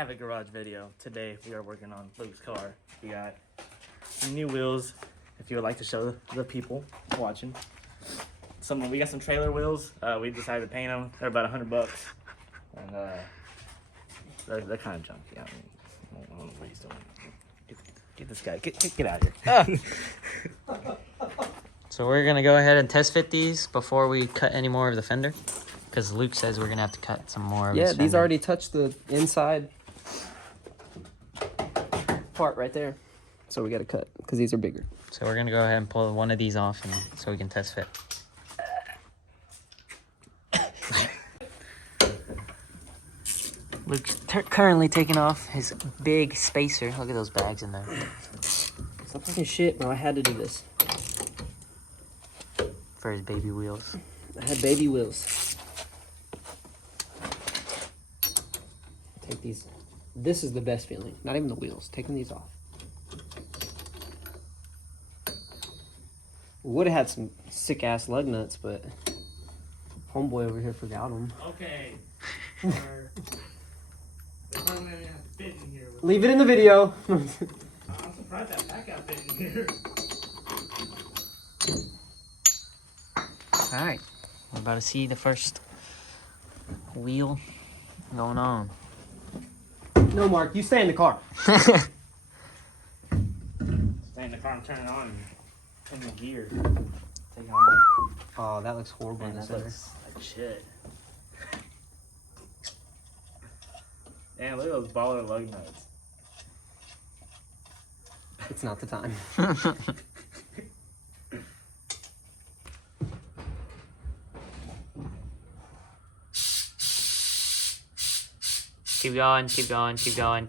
Havoc garage video. Today we are working on Luke's car. We got some new wheels. If you would like to show the people watching, we got some trailer wheels. We decided to paint them. They're about $100, and they're kind of junky. I don't know what he's doing. Get this guy. Get out of here. So we're gonna go ahead and test fit these before we cut any more of the fender, because Luke says we're gonna have to cut some more of his fender. These already touched the inside part right there, so we got to cut because these are bigger. So we're gonna go ahead and pull one of these off, and so we can test fit. Luke's currently taking off his big spacer. Look at those bags in there. Stop talking shit, bro. I had to do this. For his baby wheels. I had baby wheels. Take these. This is the best feeling. Not even the wheels. Taking these off. Would have had some sick ass lug nuts, but homeboy over here forgot them. Okay. Leave it in the video. I'm surprised that back out fit in here. All right, we're about to see the first wheel going on. No, Mark, you stay in the car. Stay in the car and turn it on. Turn the gear. Take it on. Oh, that looks horrible in the That center. looks like shit. Damn, look at those baller lug nuts. It's not the time. Keep going, keep going, keep going.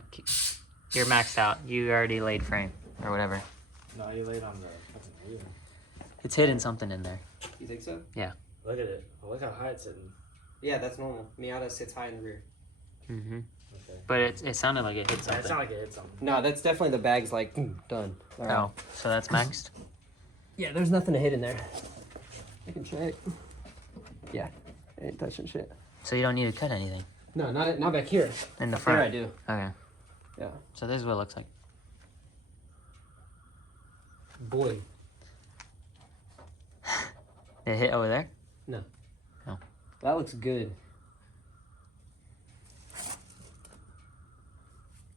You're maxed out. You already laid frame or whatever. No, you laid on the fucking wheel. It's hidden something in there. You think so? Yeah. Look at it. Oh, look how high it's sitting. Yeah, that's normal. Miata sits high in the rear. Mm-hmm. Okay. But it sounded like it hit something. It sounded like it hit something. No, that's definitely the bag's like, done. All right. Oh, so that's maxed? Yeah, there's nothing to hit in there. I can check. Yeah, it ain't touching shit. So you don't need to cut anything? No, not back here. In the front? Here I do. Okay. Yeah. So this is what it looks like. Boy. Did it hit over there? No. Oh. That looks good.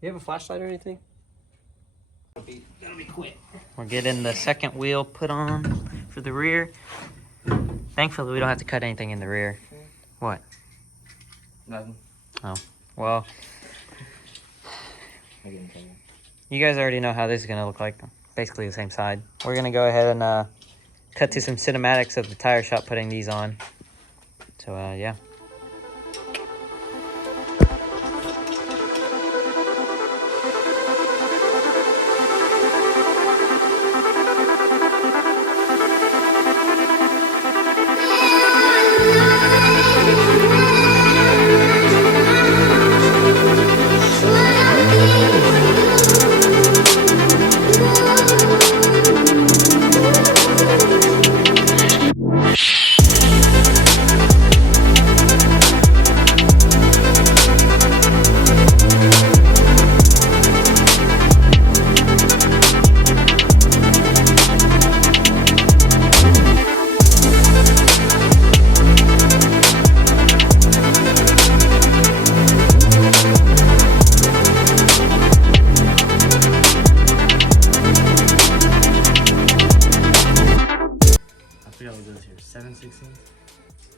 You have a flashlight or anything? That'll be quick. We're getting the second wheel put on for the rear. Thankfully, we don't have to cut anything in the rear. What? Nothing. Oh, well. You guys already know how this is going to look like. Basically the same side. We're going to go ahead and cut to some cinematics of the tire shop putting these on. So, yeah.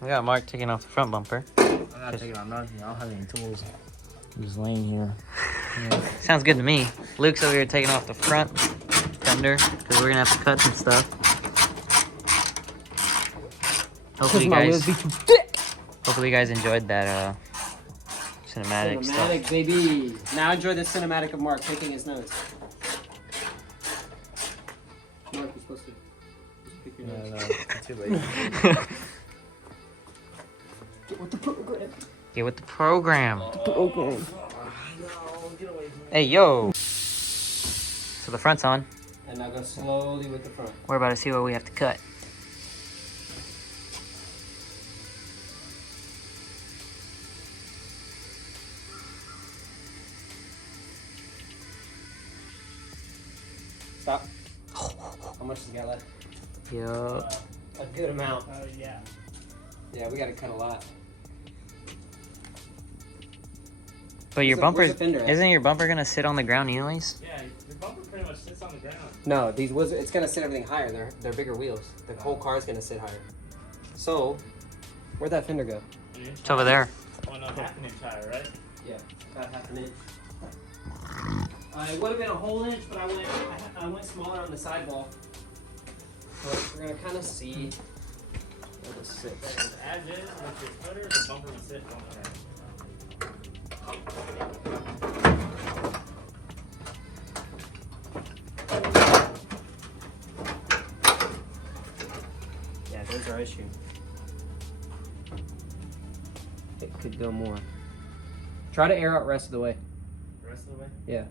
We got Mark taking off the front bumper. I'm not taking on nothing. I don't have any tools. I'm just laying here. Yeah. Sounds good to me. Luke's over here taking off the front fender because we're gonna have to cut some stuff. Hopefully you guys enjoyed that cinematic stuff. Cinematic, baby. Now enjoy the cinematic of Mark taking his notes. Mark, you're supposed to pick your nose. No, too late. Get with the program. Get with the program. The program. Hey, yo. So the front's on. And now go slowly with the front. We're about to see what we have to cut. Stop. How much has got left? Yup. A good amount. Oh, yeah. Yeah, we gotta cut a lot. But your Where's bumper, the fender at? isn't your bumper gonna sit on the ground anyways? Yeah, your bumper pretty much sits on the ground. No, these wheels, it's gonna sit everything higher. They're bigger wheels. The whole car's gonna sit higher. So, where'd that fender go? It's over there. Oh, no, half an inch higher, right? Yeah, about half an inch. It would have been a whole inch, but I went smaller on the sidewall. So we're gonna kind of see where this sits. As is, with your footer, the bumper will sit on the ground. Yeah, there's our issue. It could go more. Try to air out rest of the way. The rest of the way? Yeah.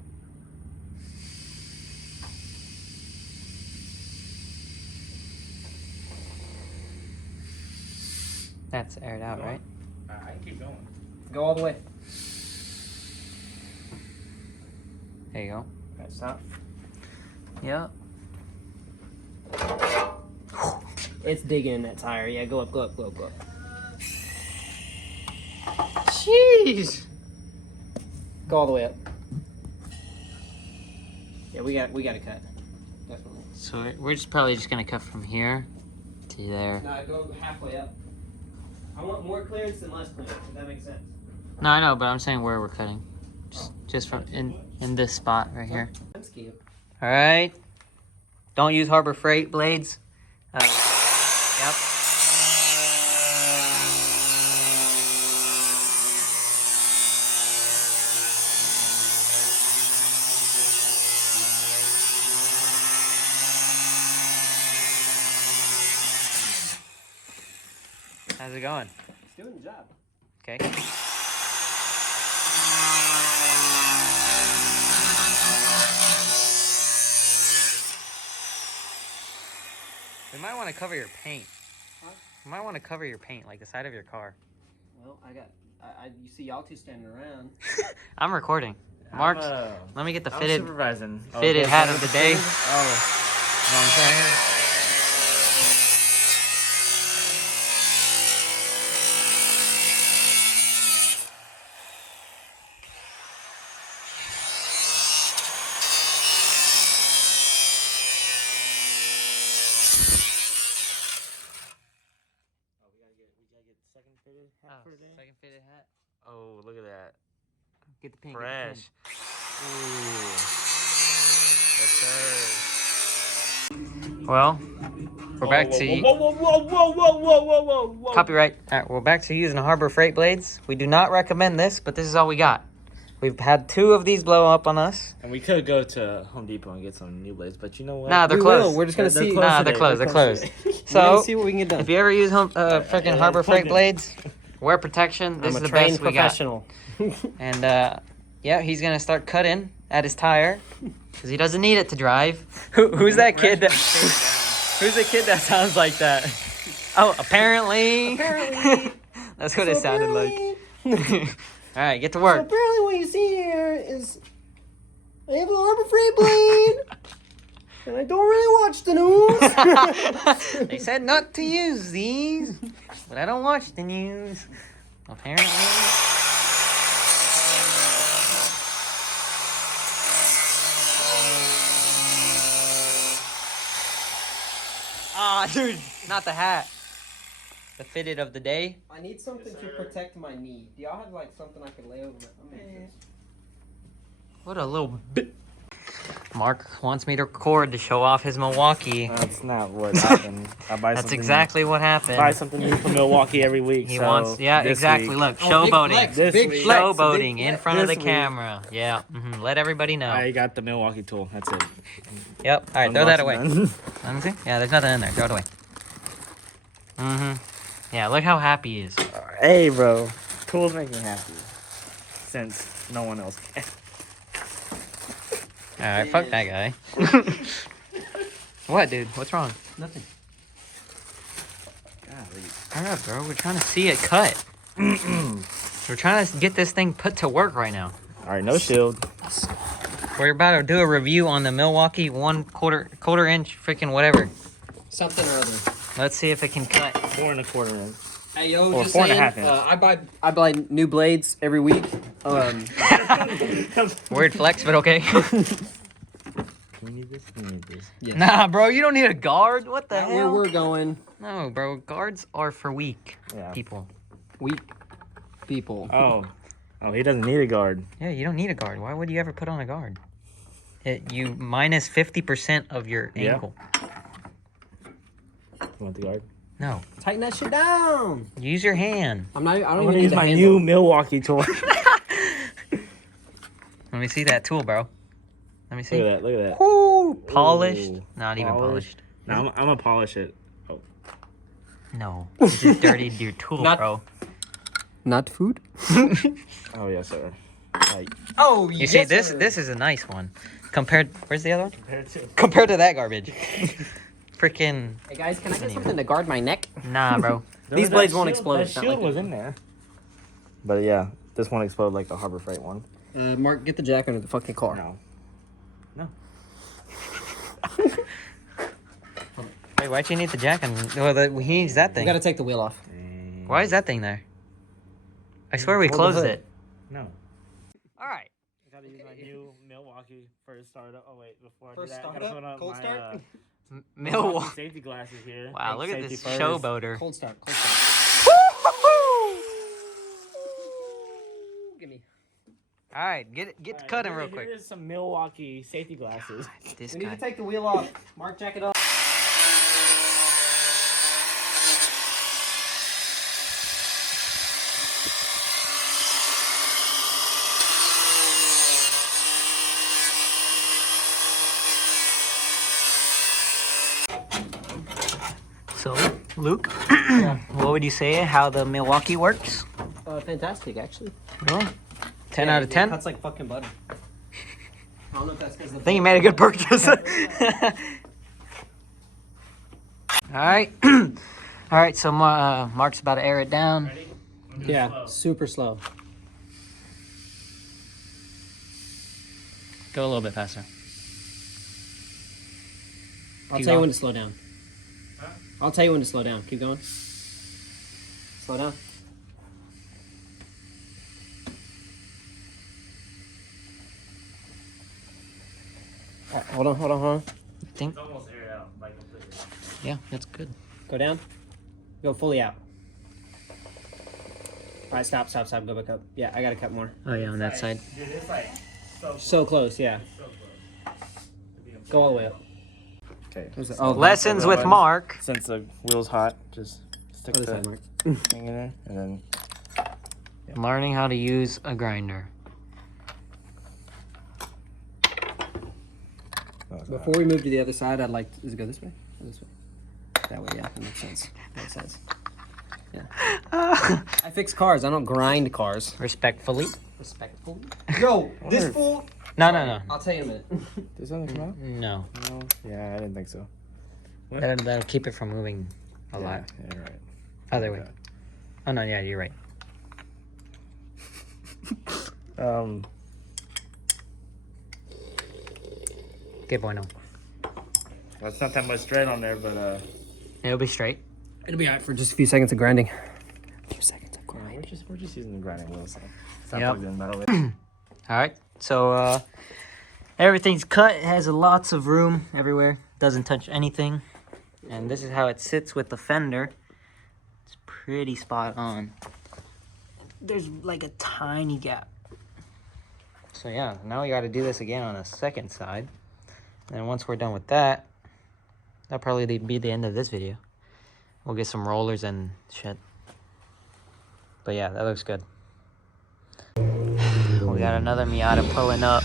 That's aired out, right? I can keep going. Go all the way. There you go. Okay, stop. Yep. It's digging in that tire. Yeah, go up, go up, go up, go up. Jeez. Go all the way up. Yeah, we got to cut. Definitely. So we're just probably just gonna cut from here to there. No, go halfway up. I want more clearance than less clearance, if that makes sense. No, I know, but I'm saying where we're cutting. Just from in this spot right here. That's cute. All right. Don't use Harbor Freight blades. Yep. How's it going? It's doing the job. Okay. We might want to cover your paint. Huh? You might want to cover your paint, like the side of your car. Well, you see y'all two standing around. I'm recording. Mark, let me get the I'm fitted supervising. fitted hat of the day. Oh, you know what I'm saying? Second fitted hat for today? Second fitted hat. Oh, look at that. Get the pink. Fresh. Ooh. Yes, sir. Well, we're back to whoa. copyright. All right, we're back to using Harbor Freight blades. We do not recommend this, but this is all we got. We've had 2 of these blow up on us. And we could go to Home Depot and get some new blades, but you know what? Nah, they're We closed. will. We're just gonna see. Nah, they're closed. They're closed. We're gonna So, see what we can get done. if you ever use freaking Harbor Freight blades, wear protection. This I'm is a the trained best we got. professional. And yeah, he's gonna start cutting at his tire because he doesn't need it to drive. Who's that kid? Who's the kid that sounds like that? Oh, apparently. Apparently. That's what it sounded like. All right, get to work. So apparently what you see here is I have a Harbor Freight blade, and I don't really watch the news. They said not to use these, but I don't watch the news. Apparently. Ah, dude, not the hat. The fitted of the day. I need something to protect my knee. Do y'all have like something I could lay over my knee? What a little bit. Mark wants me to record to show off his Milwaukee. That's not what happened. I buy That's something exactly what happened. buy something new from Milwaukee every week. He so wants, yeah, this exactly. week, Look, Oh, big showboating. flex, This big week. flex, Showboating big in flex. front of the This week. camera. Yeah, let everybody know. I got the Milwaukee tool. That's it. Yep. All right, throw that away. Unboxing Let me see. Yeah, there's nothing in there. Throw it away. Yeah, look how happy he is. done. Hey, bro. Tools make me happy. Since no one else can. All right, fuck that guy. What, dude? What's wrong? Nothing. Golly. Hurry up, bro. We're trying to see it cut. We're trying to get this thing put to work right now. All right, no shield. We're about to do a review on the Milwaukee 1/4 inch freaking whatever. Something or other. Let's see if it can cut. 4 1/4 inch. Hey yo, Or just 4 saying. 1/2 inch. I buy new blades every week. Weird flex, but okay. We need this. We need this. Yes. Nah, bro, you don't need a guard. What the Where hell? we're going, No, bro, guards are for weak Yeah. people. weak people. Oh, he doesn't need a guard. Yeah, you don't need a guard. Why would you ever put on a guard? You minus 50% of your Yeah. ankle. You want the guard? No, Tighten that shit down. use your hand. I don't I'm even gonna need use the my handle. new Milwaukee toy. Let me see that tool, bro. Let me see. Look at that. Look at that. Woo! Polished. Ooh, Not even polished. No, I'm gonna polish it. No, you just dirtied your tool, Not- bro. Not food. Oh yes, sir. Like Oh, You see, this is a nice one. Compared, where's the other one? compared to. Compared to that garbage. Freaking, Hey guys, can I get something to guard my neck? nah, bro. These blades won't explode. That It's not shield like was in there. But yeah, this won't explode like the Harbor Freight one. Mark, get the jack under the fucking car. No. Wait, why'd you need the jack? Well, he needs that You thing. gotta take the wheel off. Why is that thing there? I swear we Hold the closed hood. it. No. All right. I gotta use my new Milwaukee first startup. Oh wait, before I First do that, I startup? gotta put on Cold my start? Milwaukee. safety glasses here. Wow, Think look at safety this first. showboater. Cold start. Cold start. Give me. All right, get All right, cutting here- real quick. Here's some Milwaukee safety glasses. This We need guy. to take the wheel off. Mark, jack it off. So, Luke, what would you say how the Milwaukee works? Fantastic, actually. Really? 10 Yeah, out of 10? It cuts like fucking butter. I don't know if that's because I think you made a good purchase. All right. All right, so Mark's about to air it down. Ready? I'm doing Yeah, slow. super slow. Go a little bit faster. I'll Keep tell you going. when to slow down. Huh? I'll tell you when to slow down. Keep going. Slow down. Hold on, hold on, hold on. Think? It's almost aired out, like completely. Yeah, that's good. Go down. Go fully out. All right, stop, stop, stop. Go back up. Yeah, I gotta cut more. Oh yeah, on that Like, side. Dude, it's like so So close, yeah. close. Go all the way up. Okay. Oh, Lessons with Mark. Since the wheel's hot, just stick other the side, Mark. thing in there, and then Learning how to use a grinder. Before we move to the other side, I'd like. Does it go this way? Or this way? That way, yeah. That makes sense. Makes sense. Yeah. I fix cars. I don't grind cars. Respectfully. Respectfully. Yo, this fool. No, no, no. I'll tell you in a minute. Did something come out? No. No. Yeah, I didn't think so. That'll keep it from moving a lot. Yeah, you're right. Other way. Oh no, yeah, you're right. Que bueno. Well, it's not that much thread on there, but It'll be straight. It'll be alright for just a few seconds of grinding. A few seconds of grinding. we're just using the grinding wheel, so it's not Yep. plugged in metal. All right, so everything's cut. It has lots of room everywhere. Doesn't touch anything. And this is how it sits with the fender. It's pretty spot on. There's like a tiny gap. So yeah, now we got to do this again on the second side. And once we're done with that, that'll probably be the end of this video. We'll get some rollers and shit. But yeah, that looks good. We got another Miata pulling up.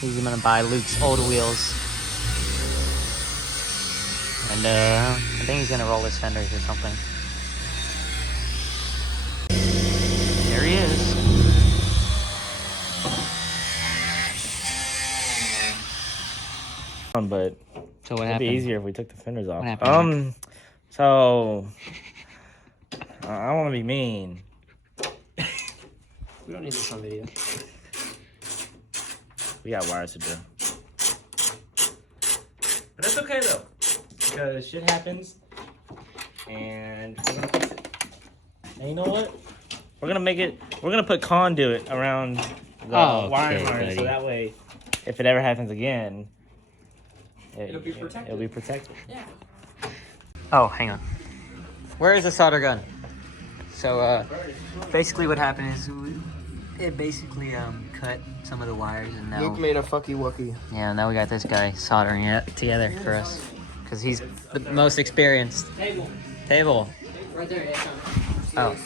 He's gonna buy Luke's old wheels. And I think he's gonna roll his fenders or something. There he is. But So what it'd happened? be easier if we took the fenders off. What happened, So I don't want to be mean. We don't need this on video. We got wires to do. But that's okay though, because shit happens, and we're gonna fix it. And you know what? We're gonna put conduit around the wiring harness, so that way, if it ever happens again, It'll be protected. It'll be protected. Yeah. Oh, hang on. Where is the solder gun? So, basically what happened is it basically cut some of the wires, and now Luke made a fucky wucky. yeah, now we got this guy soldering it together for us because he's the most experienced. Table. Right there, yeah. Oh.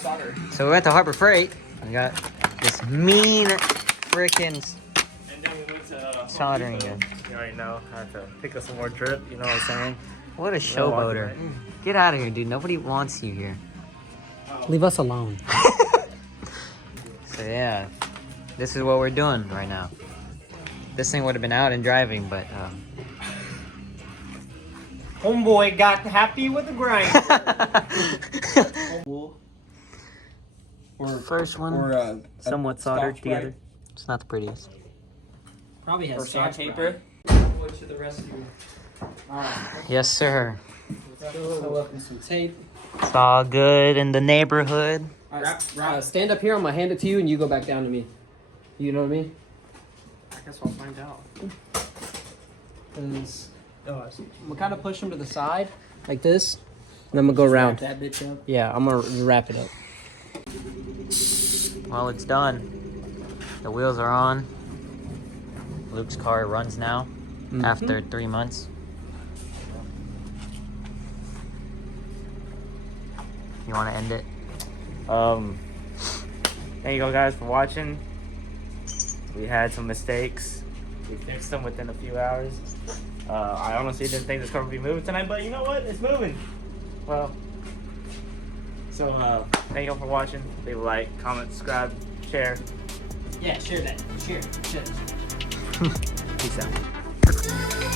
So we went to Harbor Freight. We got this mean freaking And then we went to soldering gun. You already know. I have to pick up some more drip. You know what I'm saying? What a showboater! Get out of here, dude. Nobody wants you here. Leave us alone. So yeah, this is what we're doing right now. This thing would have been out and driving, but Homeboy got happy with the grind. first one somewhat soldered together. It's not the prettiest. Probably has sandpaper. To the rescue. Yes, sir. Fill up with some tape. It's all good in the neighborhood. Stand up here. I'm gonna hand it to you, and you go back down to me. You know what I mean? I guess I'll find out. Cause I'm gonna kind of push him to the side, like this, and I'm gonna go around. That bitch up. Yeah, I'm gonna wrap it up. Well, it's done. The wheels are on. Luke's car runs now after 3 months. You want to end it? Thank you guys for watching. We had some mistakes. We fixed them within a few hours. I honestly didn't think this car would be moving tonight, but you know what? It's moving. Well, so thank you all for watching. Leave a like, comment, subscribe, share. Yeah, share that. Share. Peace out.